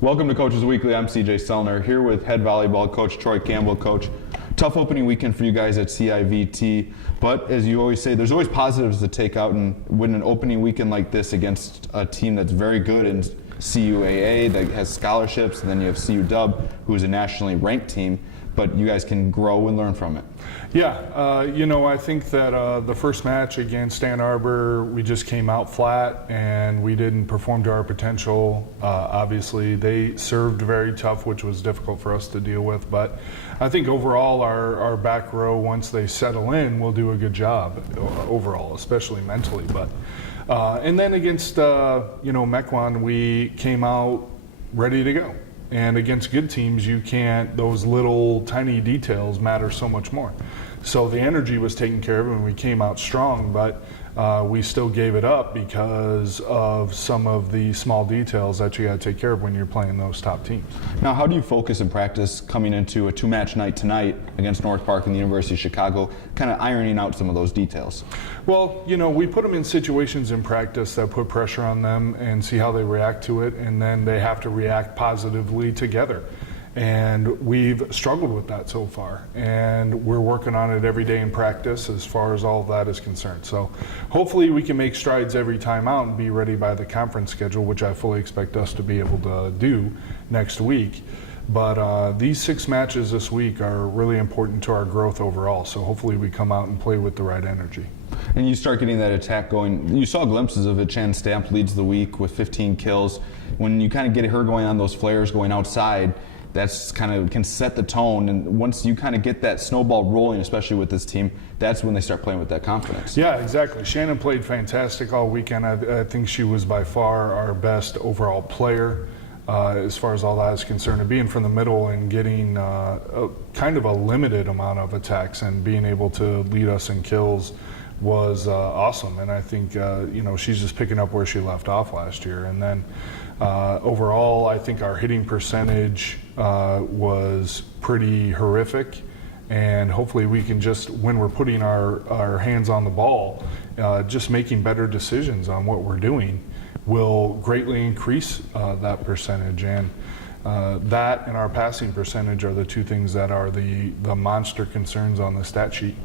Welcome to Coaches Weekly. I'm CJ Selner here with head volleyball coach Troy Campbell. Coach, tough opening weekend for you guys at CIVT, but as you always say, there's always positives to take out, and win an opening weekend like this against a team that's very good in CUAA that has scholarships, and then you have CU Dub, who is a nationally ranked team, but you guys can grow and learn from it. Yeah, I think that the first match against Ann Arbor, we just came out flat and we didn't perform to our potential. Obviously, they served very tough, which was difficult for us to deal with, but I think overall our back row, once they settle in, will do a good job overall, especially mentally. But and then against Mequon, we came out ready to go. And against good teams, those little tiny details matter so much more. So the energy was taken care of and we came out strong, but we still gave it up because of some of the small details that you got to take care of when you're playing those top teams. Now, how do you focus in practice coming into a two-match night tonight against North Park and the University of Chicago, kind of ironing out some of those details? Well, we put them in situations in practice that put pressure on them and see how they react to it, and then they have to react positively together. And we've struggled with that so far, and we're working on it every day in practice as far as all of that is concerned. So hopefully we can make strides every time out and be ready by the conference schedule, which I fully expect us to be able to do next week. But these 6 matches this week are really important to our growth overall, so hopefully we come out and play with the right energy. And you start getting that attack going. You saw glimpses of it. Chan Stamp leads the week with 15 kills. When you kind of get her going on those flares going outside, that's kind of can set the tone, and once you kind of get that snowball rolling, especially with this team, that's when they start playing with that confidence. Yeah, exactly. Shannon played fantastic all weekend. I think she was by far our best overall player as far as all that is concerned. And being from the middle and getting kind of a limited amount of attacks and being able to lead us in kills was awesome. And I think she's just picking up where she left off last year. And then overall, I think our hitting percentage was pretty horrific, and hopefully we can just, when we're putting our hands on the ball, just making better decisions on what we're doing will greatly increase that percentage. And that and our passing percentage are the two things that are the monster concerns on the stat sheet.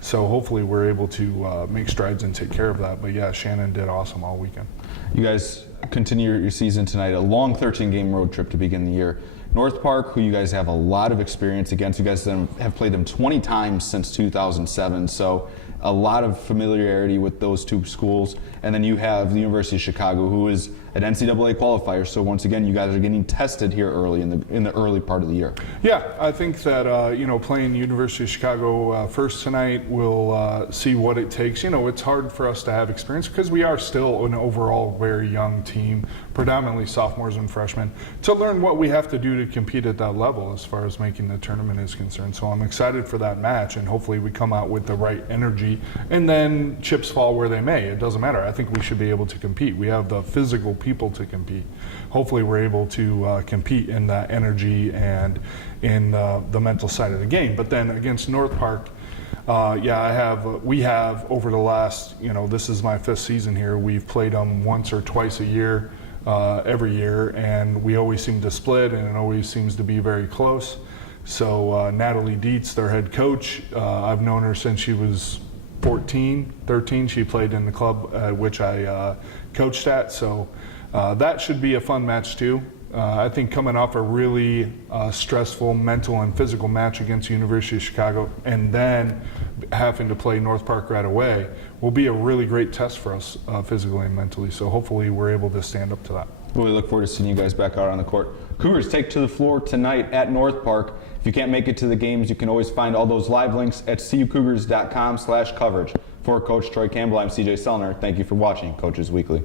So hopefully we're able to make strides and take care of that. But yeah, Shannon did awesome all weekend. You guys continue your season tonight, a long 13-game road trip to begin the year. North Park, who you guys have a lot of experience against, you guys have played them 20 times since 2007, so a lot of familiarity with those two schools. And then you have the University of Chicago, who is an NCAA qualifier, so once again you guys are getting tested here early in the early part of the year. Yeah, I think that playing University of Chicago first tonight, we'll see what it takes. It's hard for us to have experience because we are still an overall very young team, predominantly sophomores and freshmen, to learn what we have to do to compete at that level as far as making the tournament is concerned. So I'm excited for that match, and hopefully we come out with the right energy, and then chips fall where they may. It doesn't matter. I think we should be able to compete. We have the physical people to compete. Hopefully we're able to compete in that energy and in the mental side of the game. But then against North Park, we have over the last, this is my 5th season here, we've played them once or twice a year, every year, and we always seem to split, and it always seems to be very close. So Natalie Dietz, their head coach, I've known her since she was 13. She played in the club which I coached at, so that should be a fun match too. I think coming off a really stressful mental and physical match against the University of Chicago, and then having to play North Park right away, will be a really great test for us physically and mentally. So hopefully we're able to stand up to that. Really look forward to seeing you guys back out on the court. Cougars take to the floor tonight at North Park. If you can't make it to the games, you can always find all those live links at cucougars.com/coverage. For Coach Troy Campbell, I'm CJ Selner. Thank you for watching Coaches Weekly.